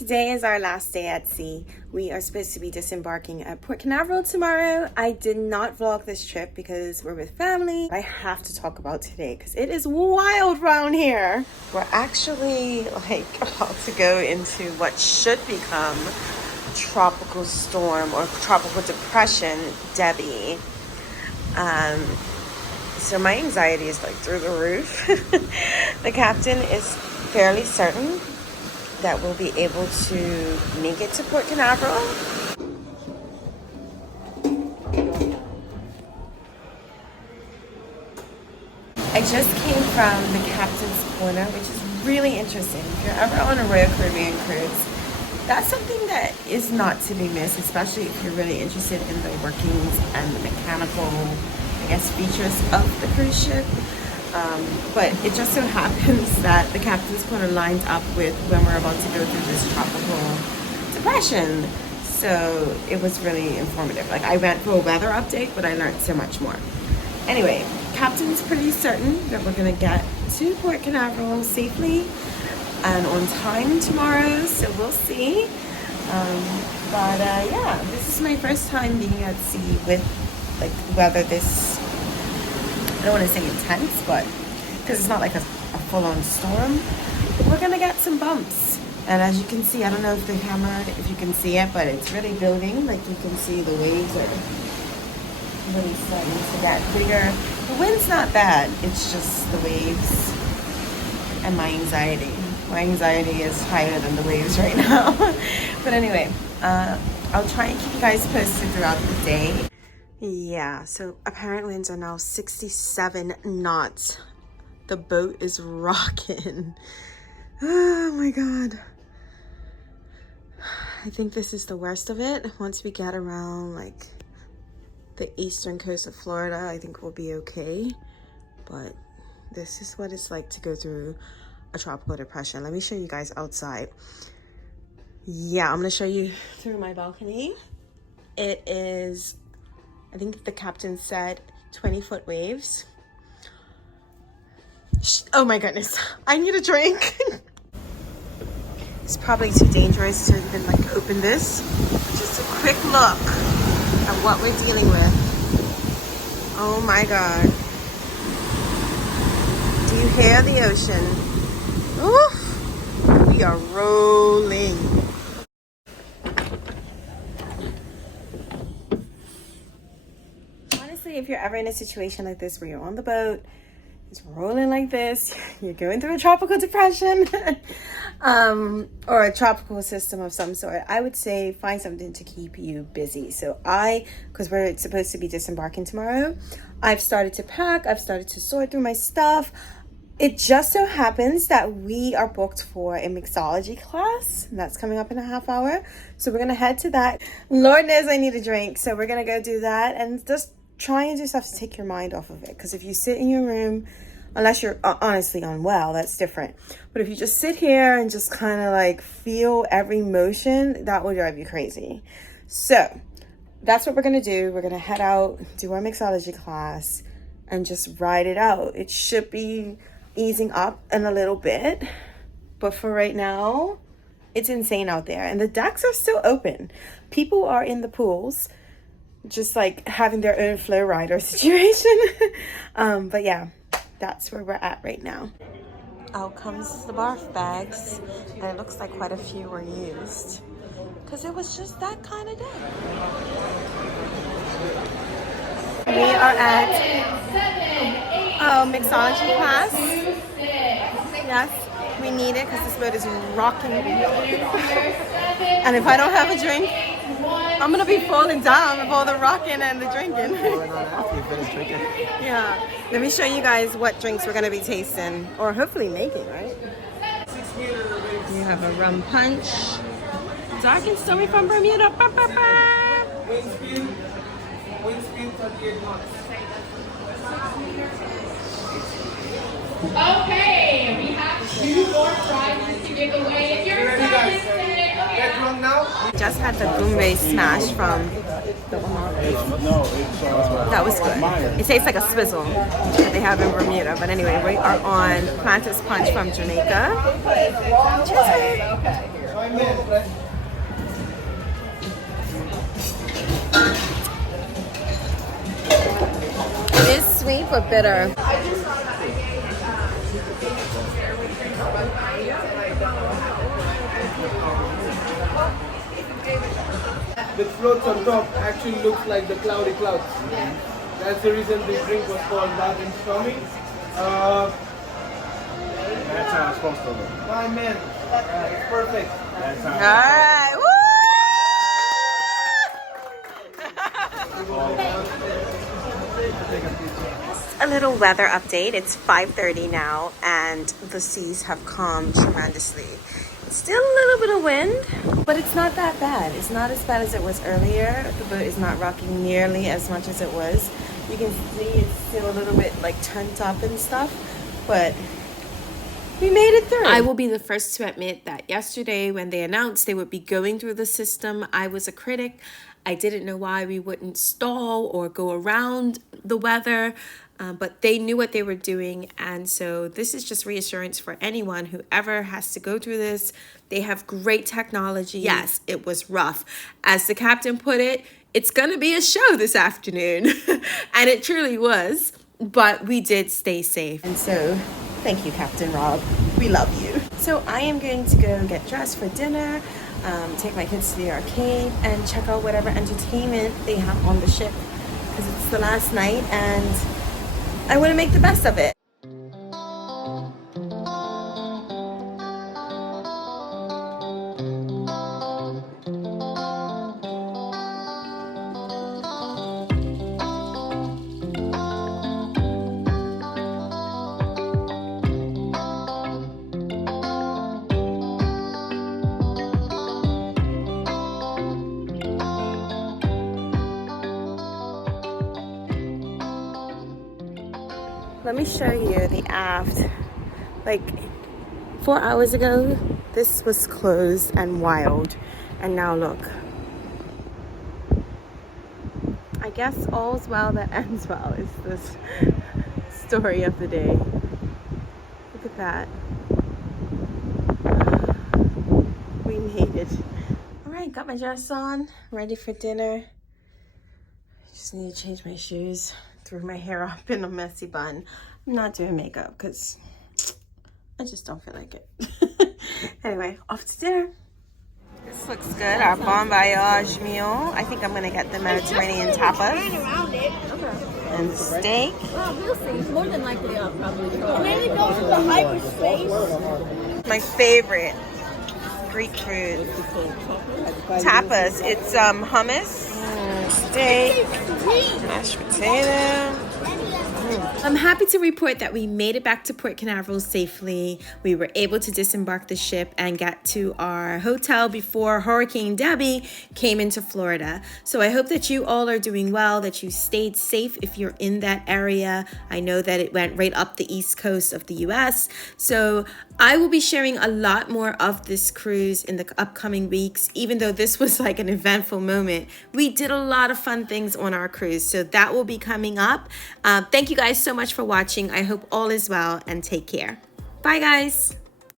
Today is our last day at sea. We are supposed to be disembarking at Port Canaveral tomorrow. I did not vlog this trip because we're with family. I have to talk about today because it is wild around here. We're actually about to go into what should become tropical storm or tropical depression Debby. So my anxiety is through the roof. The captain is fairly certain that we'll be able to make it to Port Canaveral. I just came from the captain's corner, which is really interesting. If you're ever on a Royal Caribbean cruise, that's something that is not to be missed, especially if you're really interested in the workings and the mechanical, features of the cruise ship. But it just so happens that the captain's corner lined up with when we're about to go through this tropical depression. So it was really informative. I went for a weather update, but I learned so much more. Anyway, captain's pretty certain that we're gonna get to Port Canaveral safely and on time tomorrow, so we'll see. Yeah, this is my first time being at sea with weather this, I don't want to say intense, but because it's not like a full-on storm, we're gonna get some bumps. And as you can see, I don't know if the camera, if you can see it, but it's really building. You can see the waves are really starting to get bigger. The wind's not bad, it's just the waves and my anxiety. My anxiety is higher than the waves right now. But anyway, I'll try and keep you guys posted throughout the day. Yeah, so apparent winds are now 67 knots. The boat is rocking. Oh my God. I think this is the worst of it. Once we get around the eastern coast of Florida, I think we'll be okay. But this is what it's like to go through a tropical depression. Let me show you guys outside. Yeah, I'm gonna show you through my balcony. It is, I think the captain said 20-foot waves. Oh my goodness, I need a drink. It's probably too dangerous to even open this. Just a quick look at what we're dealing with. Oh my God. Do you hear the ocean? Oof, we are rolling. If you're ever in a situation like this where you're on the boat, it's rolling like this, you're going through a tropical depression or a tropical system of some sort, I would say find something to keep you busy. So because we're supposed to be disembarking tomorrow, I've started to pack, I've started to sort through my stuff. It just so happens that we are booked for a mixology class, and that's coming up in a half hour. So we're gonna head to that. Lord knows I need a drink, so we're gonna go do that and just try and do stuff to take your mind off of it. Because if you sit in your room, unless you're honestly unwell, that's different. But if you just sit here and just kind of feel every motion, that will drive you crazy. So that's what we're gonna do. We're gonna head out, do our mixology class, and just ride it out. It should be easing up in a little bit, but for right now, it's insane out there. And the decks are still open. People are in the pools, just having their own flow rider situation. But yeah, that's where we're at right now. Out comes the barf bags, and it looks like quite a few were used because it was just that kind of day. We are at mixology class. Yes, we need it because this boat is rocking. And if I don't have a drink, I'm gonna be falling down with all the rocking and the drinking. Yeah. Let me show you guys what drinks we're gonna be tasting, or hopefully making, right? You have a rum punch. Dark and stormy from Bermuda. Okay, we have 2 more prizes to give away. If you're excited, say We just had the gumbe smash from the that was good. It tastes like a swizzle that they have in Bermuda. But anyway, we are on Planter's Punch from Jamaica. Cheers. It is sweet but bitter. The floats on top actually looks like the cloudy clouds. That's the reason this drink was called dark and stormy. That's how it's supposed to look. Fine man, it's perfect. That's how Alright, woo! A little weather update. It's 5:30 now and the seas have calmed tremendously. Still a little bit of wind, but it's not that bad. It's not as bad as it was earlier. The boat is not rocking nearly as much as it was. You can see it's still a little bit like turned up and stuff, but we made it through. I will be the first to admit that yesterday when they announced they would be going through the system, I was a critic. I didn't know why we wouldn't stall or go around the weather. But they knew what they were doing, and so this is just reassurance for anyone who ever has to go through this. They have great technology. Yes, it was rough. As the captain put it, it's gonna be a show this afternoon. And it truly was, but we did stay safe. And so, thank you, Captain Rob. We love you. So I am going to go get dressed for dinner, take my kids to the arcade, and check out whatever entertainment they have on the ship, because it's the last night, and I want to make the best of it. Let me show you the aft. Like 4 hours ago, this was closed and wild. And now look. I guess all's well that ends well is this story of the day. Look at that. We made it. All right, got my dress on, ready for dinner. Just need to change my shoes. Threw my hair up in a messy bun. I'm not doing makeup because I just don't feel like it. Anyway, off to dinner. This looks good. Our bon voyage meal. I think I'm gonna get the Mediterranean tapas and steak. We'll see. More than likely, I'll probably try. And then it goes to the hyperspace. My favorite Greek food. Tapas. It's hummus, steak, mashed potato. I'm happy to report that we made it back to Port Canaveral safely. We were able to disembark the ship and get to our hotel before Hurricane Debby came into Florida. So I hope that you all are doing well, that you stayed safe if you're in that area. I know that it went right up the east coast of the US. So I will be sharing a lot more of this cruise in the upcoming weeks. Even though this was like an eventful moment, we did a lot of fun things on our cruise. So that will be coming up. Thank you guys so much for watching. I hope all is well and take care. Bye guys.